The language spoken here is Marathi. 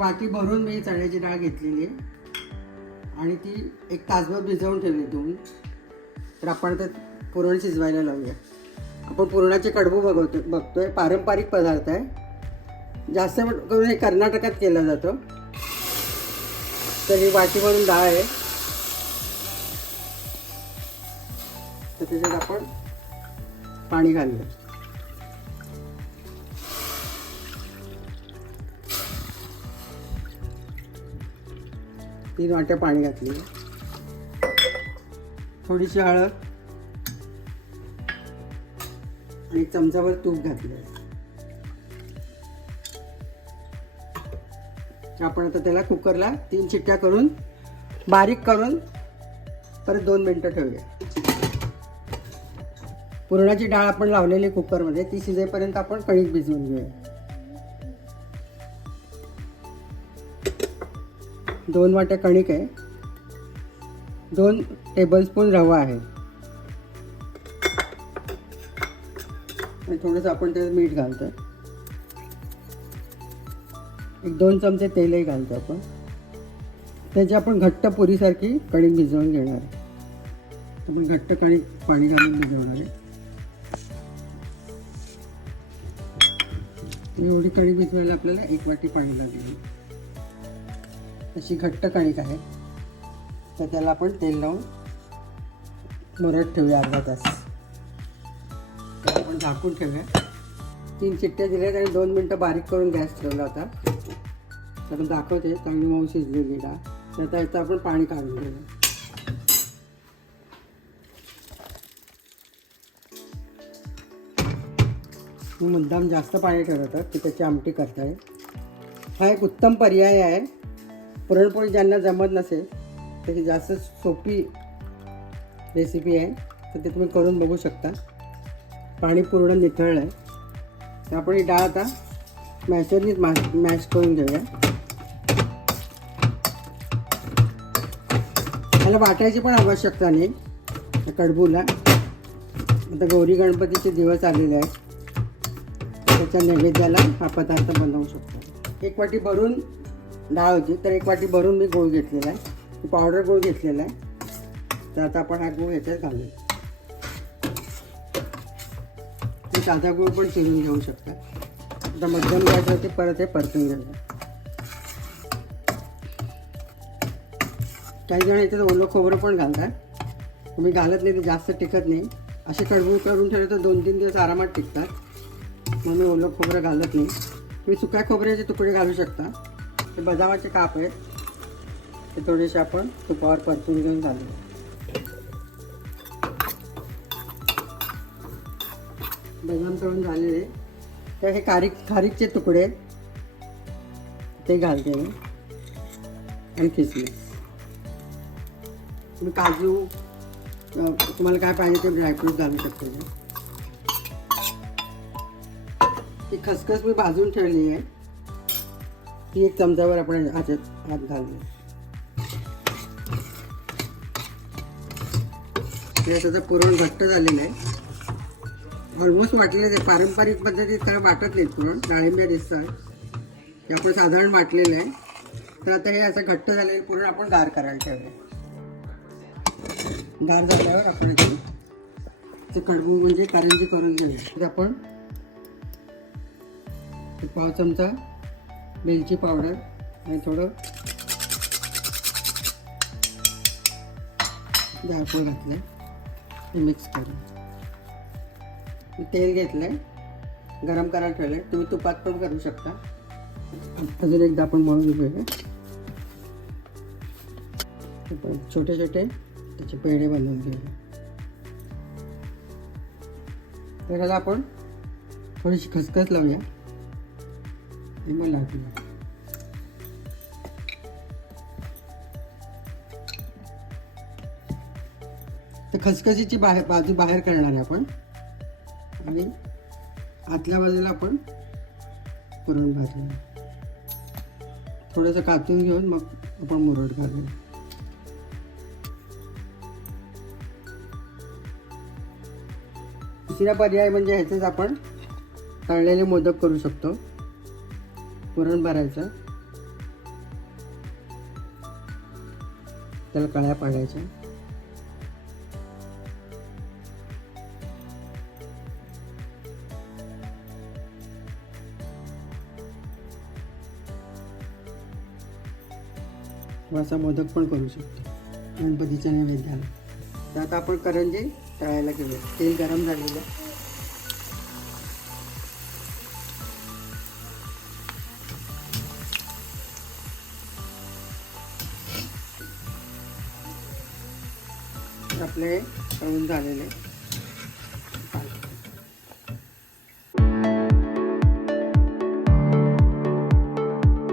वाटी भरून मी चण्याची डाळ घेतलेली आहे आणि ती एक तासभर भिजवून ठेवली धुवून. तर आपण ते पुरण शिजवायला लावूया. आपण पुरणाचे कडबू बघतोय. पारंपरिक पदार्थ आहे, जास्त करून हे कर्नाटकात केलं जातं. तर ही वाटी भरून डाळ आहे, तर त्याच्यात आपण पाणी घालूया. तीन वाट्या पाणी घातली. थोडीशी हळद आणि एक चमचाभर तूप घातले. आपण आता त्याला कुकरला 3 शिट्ट्या करून बारीक करून परत 2 मिनिटं ठेवूया. पुरणाची डाळ आपण लावलेली कुकरमध्ये, ती शिजेपर्यंत आपण कणिक भिजवून घेऊया. 2 वाट्या कणिक आहे, 2 टेबलस्पून रवा आहे आणि थोडंसं आपण त्यात मीठ घालतोय. एक 2 चमचे तेलही घालतो आपण. त्याची आपण घट्ट पुरीसारखी कणिक भिजवून घेणार आहे. आपण घट्ट कणिक पाणी घालून भिजवणार आहे. एवढी कणिक भिजवायला आपल्याला 1 वाटी पाणी लागेल. अशी घट्ट कणिक आहे, तर त्याला आपण तेल लावून मुरत ठेवूया अर्धा तास. आपण झाकून ठेवूया. 3 शिट्ट्या दिल्यात आणि 2 मिनटं बारीक करून गॅस ठेवला होता. तर दाखवते चांगली मऊ शिजलेली डाळ. तर त्याचं आपण पाणी काढून घेऊया. मी मुद्दाम जास्त पाणी ठेवलं की त्याची आमटी करताय. हा एक उत्तम पर्याय आहे. पुरणपोळी ज्यांना जमत नसेल त्याची जास्त सोपी रेसिपी आहे, तर ते तुम्ही करून बघू शकता. पाणी पूर्ण निथळलं आहे. तर आपण ही डाळ आता मॅशरनीच मॅश करून घेऊया. त्याला वाटायची पण आवश्यकता नाही. कडबूला आता गौरी गणपतीचे दिवस आलेले आहेत, त्याच्या नैवेद्याला हा पदार्थ बनवू शकतो. 1 वाटी भरून डाळ होती, तर 1 वाटी भरून मी गूळ घेतलेला आहे. पावडर गूळ घेतलेला आहे. तर आता आपण हा गूळ याच्यात घालूया. साधा गूळ पण चिरून घेऊ शकता. आता मध्यम गॅसवरती परत हे परतून घ्यायचं. काही जण याच्यात ओलं खोबरं पण घालतात. तुम्ही घालत नाही, ते जास्त टिकत नाही. असे कडबूळ करून ठेवले तर 2-3 दिवस आरामात टिकतात, म्हणून ओलं खोबरं घालत नाही. तुम्ही सुक्या खोबऱ्याचे तुकडे घालू शकता. ते बदामाचे काप आहेत, ते थोडेसे आपण तुपावर परतून घेऊन घालूया. बदाम तळून झालेले, तर हे खारीकचे तुकडे ते घालते मी आणि किसमिस. तुम्ही काजू, तुम्हाला काय पाहिजे ते ड्रायफ्रूट घालू शकतो. ती खसखस मी भाजून ठेवली आहे, ती 1 चमचावर आपण हात घालूया. त्याचं पुरण घट्ट झालेलं आहे, ऑलमोस्ट वाटलेलं आहे. पारंपरिक पद्धतीत काय वाटत नाहीत पुरण, डाळिंब्या दिसतात ते आपण साधारण वाटलेलं आहे. तर आता हे असं घट्ट झालेलं पुरण आपण गार करायला ठेवूया. गार झाल्यावर आपण ते कडबू म्हणजे करंजी करून घेऊया. तर आपण 1 चमचा वेलची पावडर आणि थोडं जायफळ घातलं आहे, मिक्स करून तेल घेतलं आहे, गरम करायला ठेवलं आहे. तुम्ही तुपात पण करू शकता. अजून एकदा आपण मळून घेऊया. छोटे छोटे त्याचे पेढे बनवून घेऊया. त्याला आपण थोडीशी खसखस लावूया आणि मग लाटूया. तर खसखसीची बाजू बाहेर करणार आहे आपण आणि आतल्या बाजूला आपण पुरण भाजूया. थोडंसं कातून घेऊन मग आपण मुरड घालूया. तिसरा पर्याय म्हणजे ह्याचेच आपण तळलेले मोदक करू शकतो. पुरण भरायचं त्याला कळ्या पाडायच्या. असा मोदक पण करू शकतो गणपतीच्या नैवेद्याला. त्यात आपण करंजी तळायला घेऊया. तेल गरम झालेलं. आपले तळून झालेले